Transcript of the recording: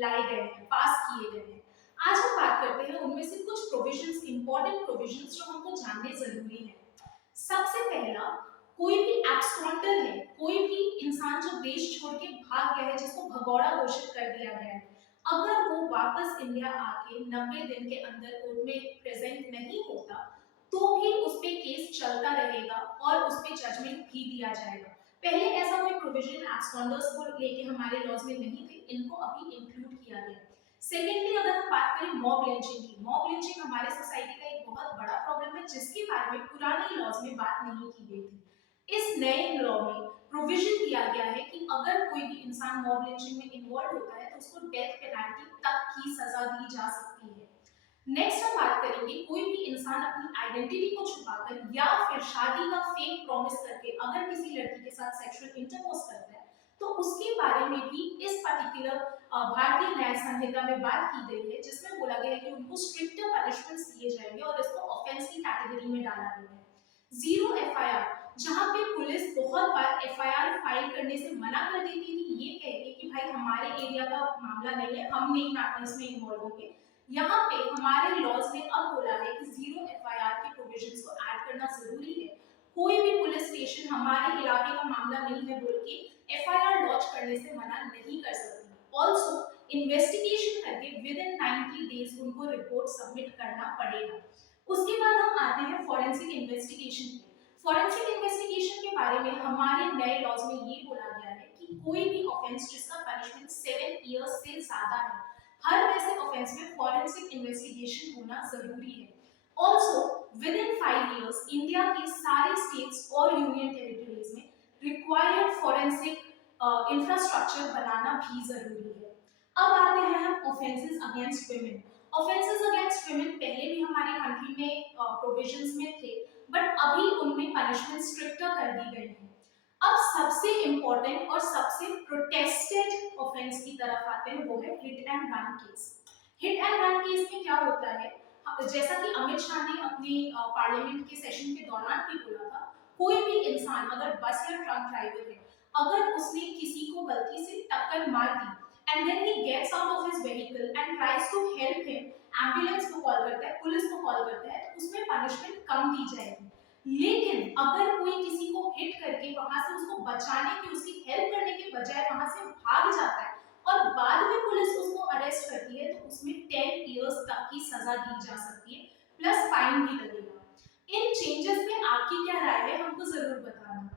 लाए गए हैं, पास किए गए हैं। आज हम बात करते हैं उनमें से कुछ प्रोविजंस, इंपॉर्टेंट प्रोविजंस जो हमको जानने जरूरी है। सबसे पहला, कोई भी एब्सकॉन्डर है, कोई भी इंसान जो देश छोड़ के भाग गया है, जिसको भगौड़ा घोषित कर दिया गया है, अगर वो वापस इंडिया आके 90 दिन के अंदर कोर्ट में प्रेजेंट नहीं होता तो भी उस पे केस चलता रहेगा और उस पे जजमेंट भी दिया जाएगा। पहले ऐसा कोई प्रोविजन एब्सकॉन्डर्स को लेके हमारे लॉज में नहीं थे, इनको अभी इंक्लूड किया गया। सेकेंडली, अगर हम बात करें मॉब लिंचिंग की, मॉब लिंचिंग हमारे सोसाइटी का एक बहुत बड़ा प्रॉब्लम है जिसके बारे में पुराने लॉज में बात नहीं की गई थी। इस नए लॉ में प्रोविजन दिया गया है कि अगर कोई भी इंसान मॉब लिंचिंग में इन्वॉल्व होता है तो उसको डेथ पेनल्टी तक की सजा दी जा सकती है। नेक्स्ट हम बात करेंगे, कोई भी इंसान अपनी आइडेंटिटी को छुपाकर या फिर शादी का फेक प्रॉमिस करके अगर किसी लड़की के साथ सेक्सुअल इंटरकोर्स करता है तो उसके बारे में भी इस पर्टिकुलर भारतीय न्याय संहिता में बात की गई है, जिसमें बोला गया है कि उनको स्ट्रिक्ट पनिशमेंट्स दिए जाएंगे और इसको ऑफेंस की कैटेगरी में डाला गया है। जीरो एफआईआर, जहां पे पुलिस बहुत बार एफआईआर फाइल करने से मना कर देती थी, ये कह के कि भाई हमारे एरिया का मामला नहीं है, हम नहीं इसमें इन्वॉल्व होंगे। यहाँ पे हमारे लॉज ने अब बोला है कि जीरो एफआईआर के प्रोविजंस को ऐड करना जरूरी है। कोई भी पुलिस स्टेशन हमारे इलाके का मामला नहीं है बोल के एफआईआर लॉन्च करने से मना नहीं कर सकती। ऑल्सो इन्वेस्टिगेशन करके विद इन 90 डेज उनको रिपोर्ट सबमिट करना पड़ेगा। उसके बाद हम आते हैं फॉरेंसिक इन्वेस्टिगेशन पे। फॉरेंसिक इन्वेस्टिगेशन के बारे में हमारे नए लॉज में ये बोला गया है कि कोई भी ऑफेंस जिसका पनिशमेंट 7 इयर्स से ज्यादा है, हर वैसे ऑफेंस में फॉरेंसिक इन्वेस्टिगेशन होना जरूरी है। Also with in 5 years India के सारे स्टेट्स और यूनियन टेरिटरीज में रिक्वायर्ड फॉरेंसिक इंफ्रास्ट्रक्चर बनाना भी जरूरी है। अब आते हैं हम offences against women. Offences against women पहले भी हमारी कंट्री में प्रोविजंस में थे, बट अभी उनमें पनिशमेंट स्ट्रिक्टर कर दी गई है। अब सबसे इंपॉर्टेंट और सबसे प्रोटेस्टेड ऑफेंस की तरफ आते हैं, वो है hit and run case. Hit and run case में क्या होता है, जैसा कि अमित शाह ने अपनी पार्लियामेंट के सेशन के दौरान भी बोला था, कोई भी इंसान अगर बस या ट्रक ड्राइवर है, अगर उसने किसी को गलती से टक्कर मार दी and then he gets out of his vehicle and tries to help him, ambulance को कॉल करता है, पुलिस को कॉल करता है, तो उसमें पनिशमेंट कम दी जाएगी। लेकिन अगर कोई किसी को हिट करके वहां से उसको बचाने की, उसकी हेल्प करने के बजाय वहां से भाग जाता है और बाद में पुलिस उसको अरेस्ट करती है, तो उसमें 10 इयर्स तक की सजा दी जा सकती है, प्लस फाइन भी लगेगा। इन चेंजेस में आपकी क्या राय है, हमको जरूर बताना।